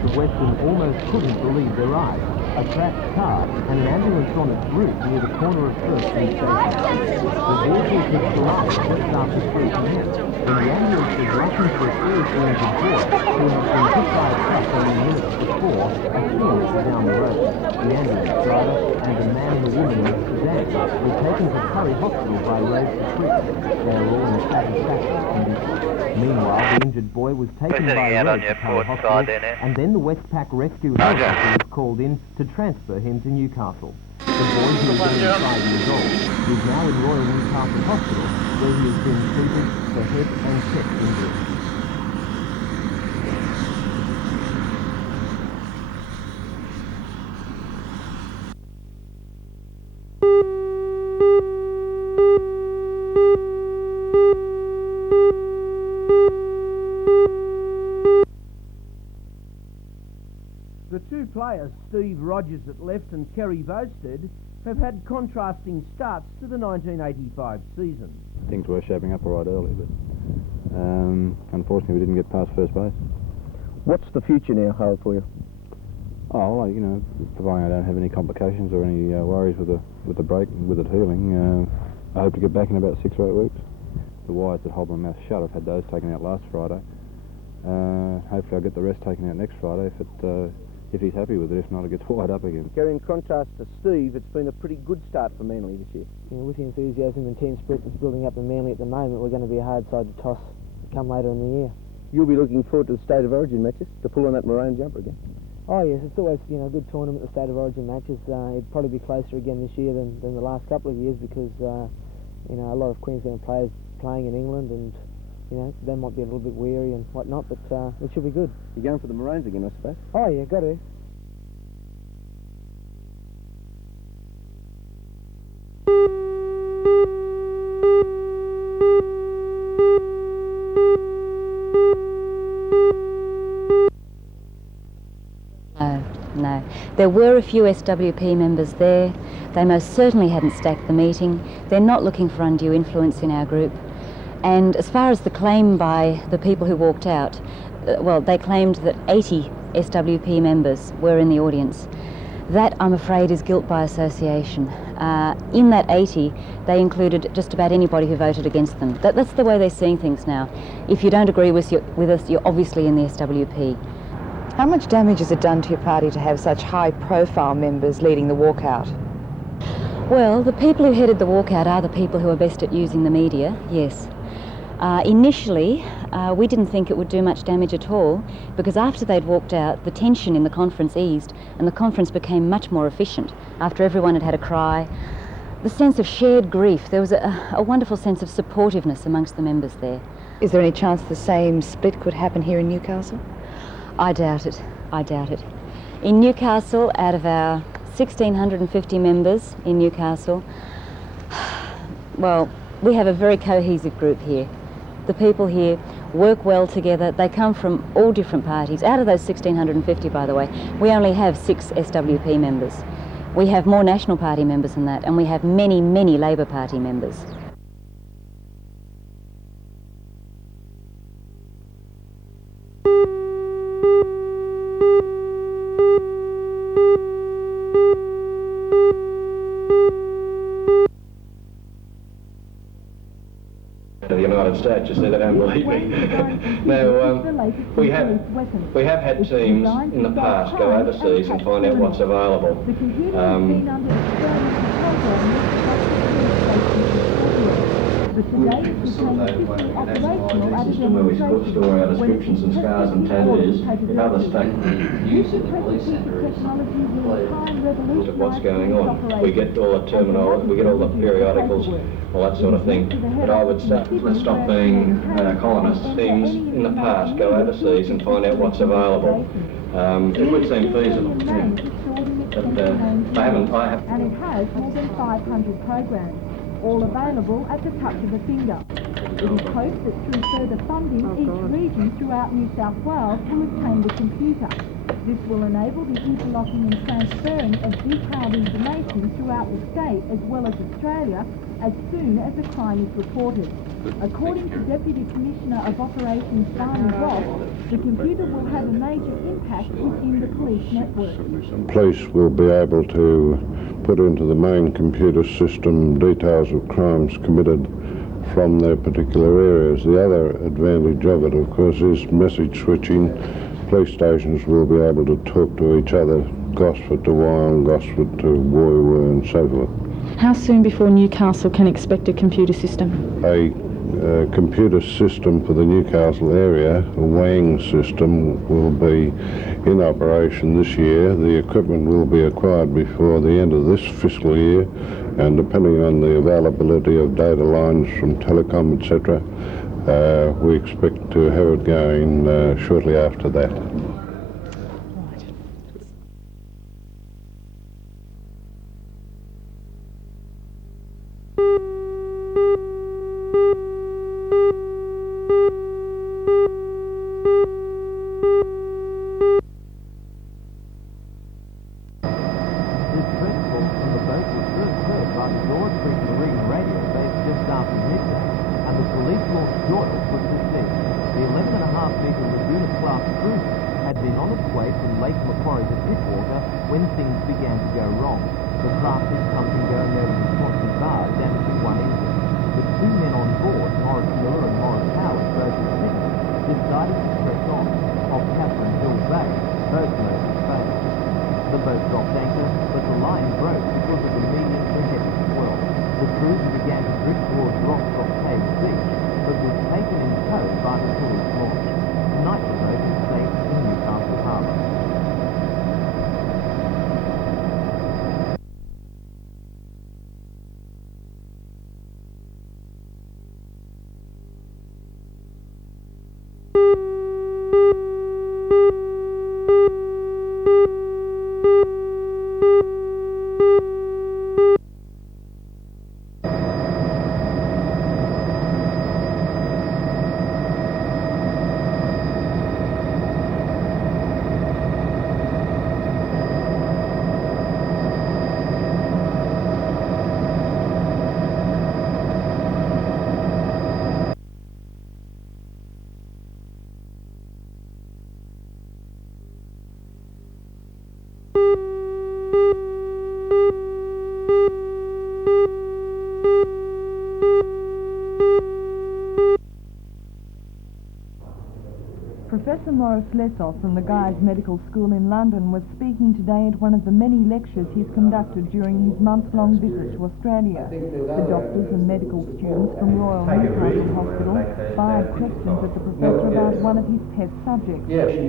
residents of Western almost couldn't believe their eyes. A trapped car and an ambulance on its route near the corner of First and Station. The vehicle hit collide just after 3 p.m. when the ambulance was rushing for a seriously injured boy who had been hit by a truck only minutes before a kilometre down the road. The ambulance driver and the man and the woman in the sedan were taken to Curry Hospital by road to treatment. They are all in satisfactory condition. Meanwhile, the injured boy was taken by road to Curry Hospital, and then the Westpac Rescue Helicopter was called in to transfer him to Newcastle. The boy, who is only 5 years old, is now in Royal Newcastle Hospital, where he has been treated for head and chest injuries. The two players, Steve Rogers at left and Kerry Vosted, have had contrasting starts to the 1985 season. Things were shaping up all right early, but unfortunately we didn't get past first base. What's the future now hold for you? Oh, well, you know, providing I don't have any complications or any worries with the break, with it healing, I hope to get back in about 6 or 8 weeks. The wires that hold my mouth shut, I've had those taken out last Friday. Hopefully I'll get the rest taken out next Friday if he's happy with it. If not, it gets wired up again. Gary, in contrast to Steve, it's been a pretty good start for Manly this year. You know, with the enthusiasm and team spirit that's building up in Manly at the moment, we're going to be a hard side to toss come later in the year. You'll be looking forward to the State of Origin matches, to pull on that maroon jumper again. Oh yes, it's always, you know, a good tournament, the State of Origin matches. It'd probably be closer again this year than the last couple of years because, you know, a lot of Queensland players playing in England and, you know, they might be a little bit weary and whatnot, but it should be good. You're going for the Maroons again, I suppose? Oh yeah, got to. No. There were a few SWP members there. They most certainly hadn't stacked the meeting. They're not looking for undue influence in our group. And as far as the claim by the people who walked out, well, they claimed that 80 SWP members were in the audience. That, I'm afraid, is guilt by association. In that 80, they included just about anybody who voted against them. That's the way they're seeing things now. If you don't agree with us, you're obviously in the SWP. How much damage has it done to your party to have such high-profile members leading the walkout? Well, the people who headed the walkout are the people who are best at using the media, yes. Initially, we didn't think it would do much damage at all because after they'd walked out, the tension in the conference eased and the conference became much more efficient after everyone had had a cry. The sense of shared grief, there was a wonderful sense of supportiveness amongst the members there. Is there any chance the same split could happen here in Newcastle? I doubt it. I doubt it. In Newcastle, out of our 1,650 members in Newcastle, well, we have a very cohesive group here. The people here work well together. They come from all different parties. Out of those 1,650, by the way, we only have 6 SWP members. We have more National Party members than that, and we have many, many Labor Party members. The United States, you see, they don't believe me. Now, we have had teams in the past go overseas and find out what's available. We facilitated one of the national ID system where we store our descriptions and scars and tattoos. If other states use it, the police centre is look at what's going on. We get all the terminology, we get all the periodicals, all that sort of thing. But I would say, let's stop being colonists. Teams in the past go overseas and find out what's available. It would seem feasible, yeah. But I haven't. And it has more than 500 programs, all available at the touch of a finger. It is hoped that through further funding, each region throughout New South Wales will obtain the computer. This will enable the interlocking and transferring of detailed information throughout the state as well as Australia as soon as a crime is reported. According to Deputy Commissioner of Operations Barney Ross, the computer will have a major impact within the police network. Police will be able to put into the main computer system details of crimes committed from their particular areas. The other advantage of it, of course, is message switching. Police stations will be able to talk to each other, Gosford to Wyong, Gosford to Woiwur and so forth. How soon before Newcastle can expect a computer system? A computer system for the Newcastle area, a weighing system, will be in operation this year. The equipment will be acquired before the end of this fiscal year, and depending on the availability of data lines from telecom, etc., we expect to have it going shortly after that. when things began to go wrong. The craft did come and go near the responsive bar, damaging one engine. The two men on board, Morris Miller and Morris Howard, both admitted, decided to press on. Off Catherine Hill Bay, both motors failed. The boat dropped anchor, but the line broke because of the medium to heavy swell. The cruiser began to drift towards Rockcroft Cave Beach, but was taken in tow by the police launch. Tonight the boat is safe in Newcastle Harbour. Professor Morris Lessos from the Guy's Medical School in London was speaking today at one of the many lectures he's conducted during his month-long visit to Australia. The doctors and medical students from Royal Newcastle Hospital fired questions at the professor about one of his pet subjects,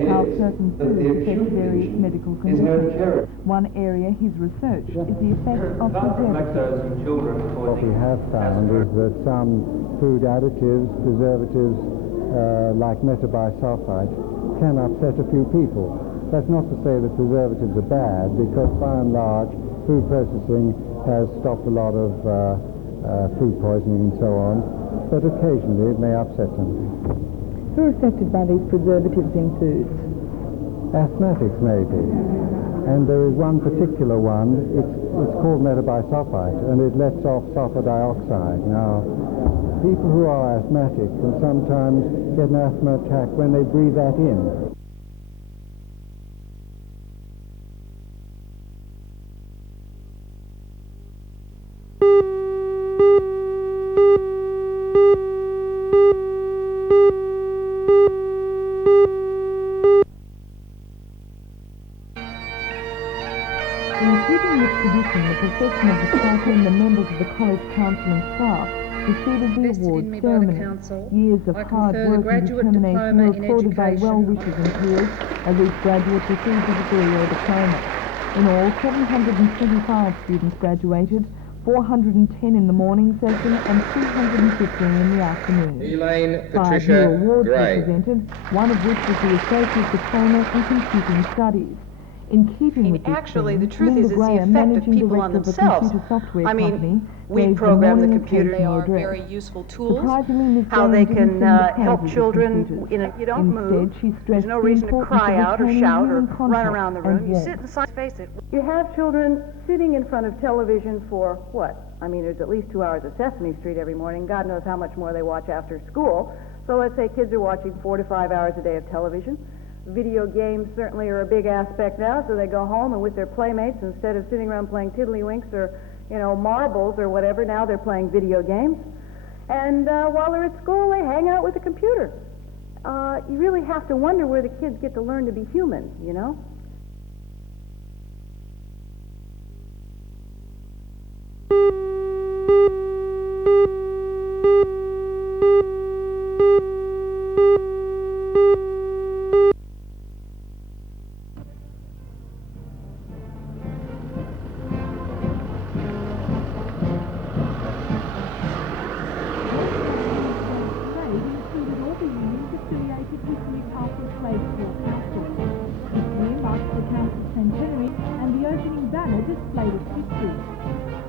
how certain foods affect various medical conditions. One area his research is the effect of preservatives. What we have found is that some food additives, preservatives, like metabisulfite, can upset a few people. That's not to say that preservatives are bad, because by and large food processing has stopped a lot of food poisoning and so on, but occasionally it may upset them. Who are affected by these preservatives in foods? Asthmatics maybe, and there is one particular one, it's called metabisulfite, and it lets off sulfur dioxide. Now, people who are asthmatic can sometimes get an asthma attack when they breathe that in. In keeping with tradition, the procession of the faculty and the members of the college council and staff preceded the award ceremony. Years of hard work and determination were applauded by well-wishers and peers as each graduate received a degree or diploma. In all, 725 students graduated, 410 in the morning session and 315 in the afternoon. Elaine 5 Patricia new awards Gray. were presented, one of which was the Associate Diploma in Computing Studies. In keeping with this actually, theme, the truth Linda is the Graham, effect of managing people on director of a themselves. computer software I mean, company, we gave program the morning computer. They occasional are address. very useful tools. Surprisingly, Ms. How Graham they didn't can seem to help panic with children. computers. You don't Instead, move. she There's stressed no the reason to importance cry of out or retaining shout or human run contact around the and room. You warmth. sit inside. Face it. You have children sitting in front of television for what? I mean, there's at least 2 hours of Sesame Street every morning. God knows how much more they watch after school. So let's say kids are watching 4 to 5 hours a day of television. Video games certainly are a big aspect now, so they go home and with their playmates, instead of sitting around playing tiddlywinks or, marbles or whatever, now they're playing video games. And while they're at school, they hang out with the computer. You really have to wonder where the kids get to learn to be human,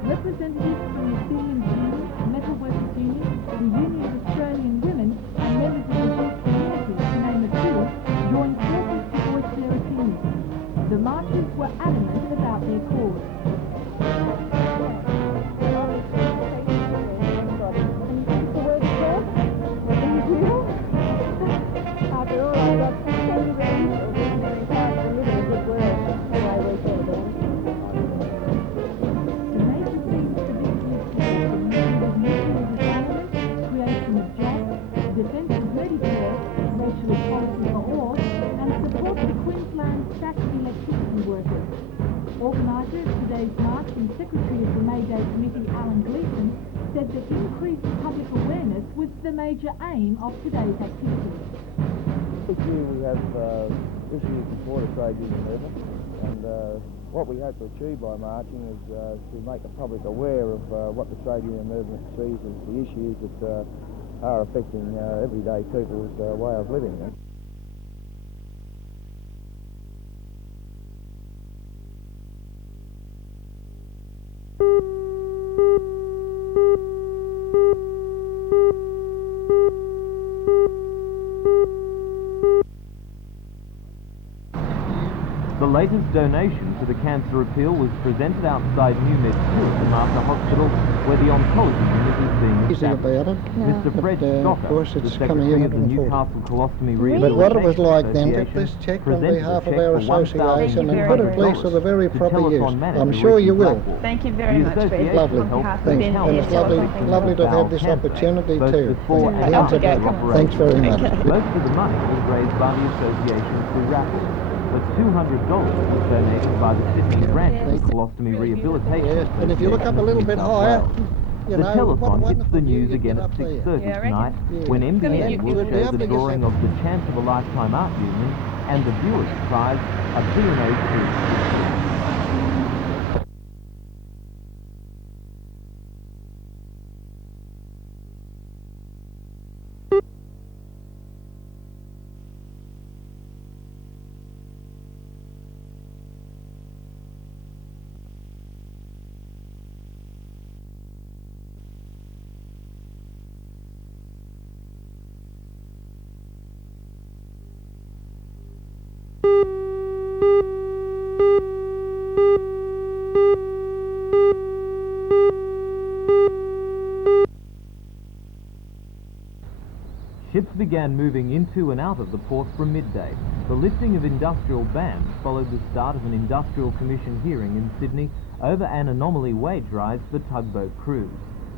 Representatives from the Siemens Union, Metal Workers Union, the Union of Australian Women, and members of the Greek community, to name a few, joined forces to voice their opinions. The marchers were adamant about their cause. Organiser of today's march and Secretary of the May Day Committee, Alan Gleeson, said that increased public awareness was the major aim of today's activity. This year we have issues to support the trade union movement, and what we hope to achieve by marching is to make the public aware of what the trade union movement sees as the issues that are affecting everyday people's way of living. The latest donation to the cancer appeal was presented outside New Med Master Hospital, where the oncology unit is being established. Mr. Fred Stocker, the Secretary of the Newcastle Colostomy Rehabilitation But what it was like then, Association, get this check on presented behalf a of check our for association and put it please to the very proper use. I'm sure you will. Thank you very much. Lovely. Thanks. And it's lovely to have this opportunity too. Thanks very much. Most of the money was raised by the association through raffles, but $200 was donated by the Sydney branch of the Colostomy Rehabilitation Association. And if you look up a little bit higher, the telethon hits the news again at 6:30 tonight, when NBN will show the drawing of the Chance of a Lifetime Art Union and the Viewers Prize, a B&O Cruise. Ships began moving into and out of the port from midday. The lifting of industrial bans followed the start of an industrial commission hearing in Sydney over an anomaly wage rise for tugboat crews.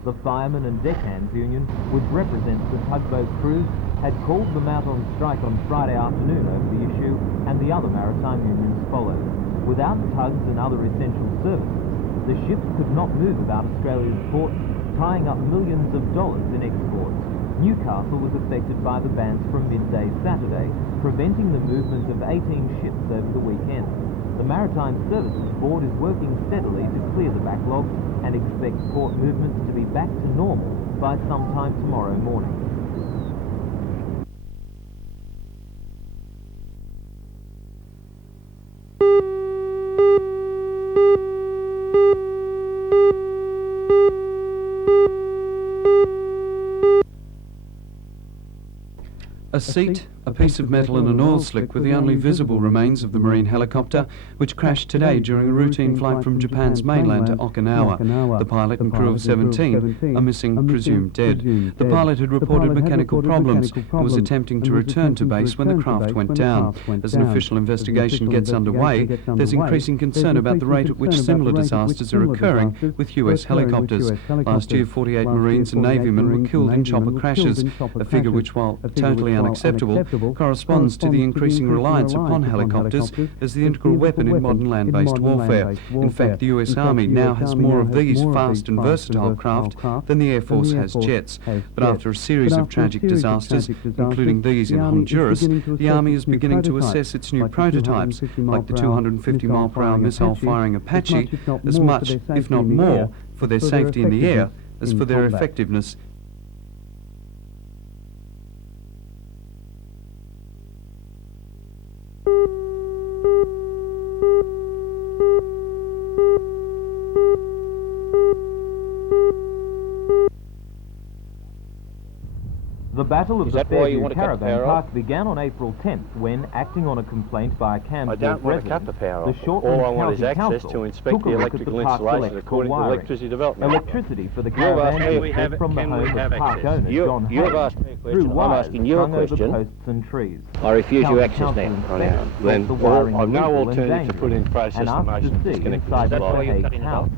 The Firemen and Deckhands Union, which represents the tugboat crews, had called them out on strike on Friday afternoon over the issue, and the other maritime unions followed. Without tugs and other essential services, the ships could not move about Australia's ports, tying up millions of dollars in exports. Newcastle was affected by the bans from midday Saturday, preventing the movement of 18 ships over the weekend. The Maritime Services Board is working steadily to clear the backlog and expects port movements to be back to normal by sometime tomorrow morning. A seat, a piece of metal and an oil slick were the only visible remains of the marine helicopter, which crashed today during a routine flight from Japan's mainland to Okinawa. The pilot and crew of 17 are missing, presumed dead. The pilot had reported mechanical problems and was attempting to return to base when the craft went down. As an official investigation gets underway, there's increasing concern about the rate at which similar disasters are occurring with US helicopters. Last year, 48 Marines and Navymen were killed in chopper crashes, a figure which, while totally unacceptable, corresponds to the increasing reliance upon helicopters as the integral weapon in modern land-based warfare. In fact, the US Army now has more of these fast and versatile craft than the Air Force has jets. But after a series of tragic disasters, including these in Honduras, the Army is beginning to assess its new prototypes, like the 250-mile-per-hour missile-firing Apache, as much, if not more, for their safety in the air as for their effectiveness. The Battle of the Fairview Caravan Park began on April 10th when, acting on a complaint by a Cam's resident, the Shortland County Council took a look at the park's electrical wiring. Electricity for the caravan is fed from the home of park owner John Hayes through wires strung over posts and trees. I refuse you access now. Then I've no alternative to put in process the motion to disconnect the Hayes' house.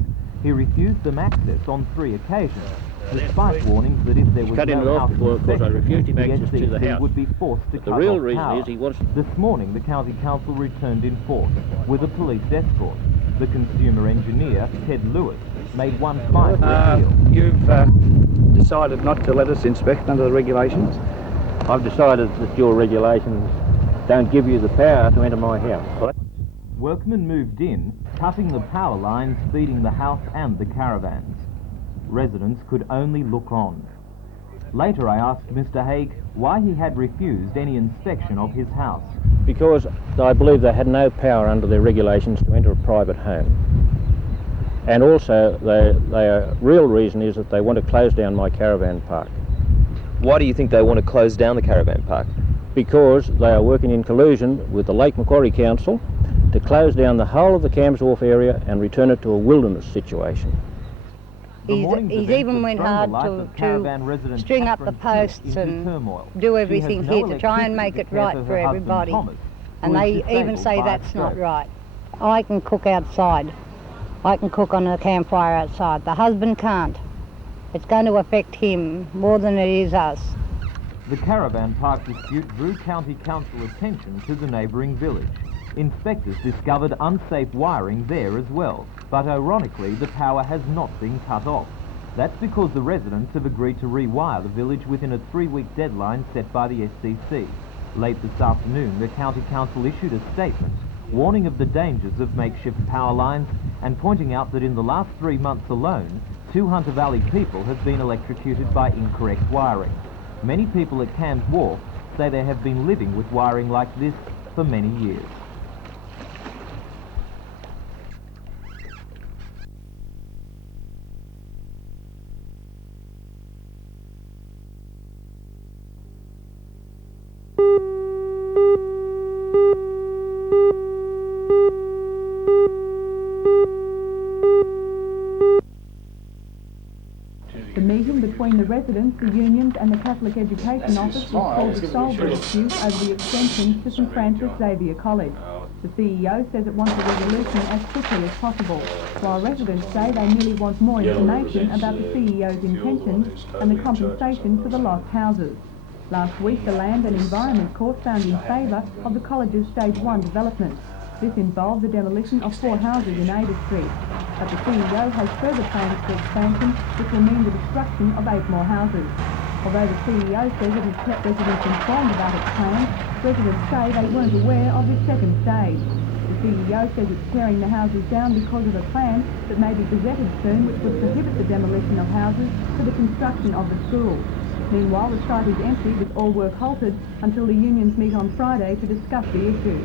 He refused them access on 3 occasions, despite warnings that if there was no house inspection, the SCC would be forced to cut off power. This morning, the County Council returned in force with a police escort. The consumer engineer, Ted Lewis, made one final appeal. You've decided not to let us inspect under the regulations? I've decided that your regulations don't give you the power to enter my house. Workmen moved in, cutting the power lines feeding the house and the caravans. Residents could only look on. Later I asked Mr. Haig why he had refused any inspection of his house. Because I believe they had no power under their regulations to enter a private home. And also their real reason is that they want to close down my caravan park. Why do you think they want to close down the caravan park? Because they are working in collusion with the Lake Macquarie Council to close down the whole of the Cams Wharf area and return it to a wilderness situation. He's even went hard to string up the posts and do everything here to try and make it right for everybody. And they even say that's not right. I can cook outside. I can cook on a campfire outside. The husband can't. It's going to affect him more than it is us. The caravan park dispute drew County Council attention to the neighbouring village. Inspectors discovered unsafe wiring there as well, but ironically the power has not been cut off. That's because the residents have agreed to rewire the village within a 3-week deadline set by the SCC. Late this afternoon, the County Council issued a statement warning of the dangers of makeshift power lines and pointing out that in the last 3 months alone, 2 Hunter Valley people have been electrocuted by incorrect wiring. Many people at Cams Wharf say they have been living with wiring like this for many years. The meeting between the residents, the unions and the Catholic Education Office was called to solve the dispute over the extension to St Francis Xavier College. The CEO says it wants a resolution as quickly as possible, while residents say they merely want more information about the CEO's intentions and the compensation for the lost houses. Last week, the Land and Environment Court found in favour of the college's Stage 1 development. This involved the demolition of 4 houses in Ada Street, but the CEO has further plans for expansion, which will mean the destruction of 8 more houses. Although the CEO says it has kept residents informed about its plans, residents say they weren't aware of this second stage. The CEO says it's tearing the houses down because of a plan that may be gazetted soon, which would prohibit the demolition of houses for the construction of the school. Meanwhile, the site is empty with all work halted until the unions meet on Friday to discuss the issue.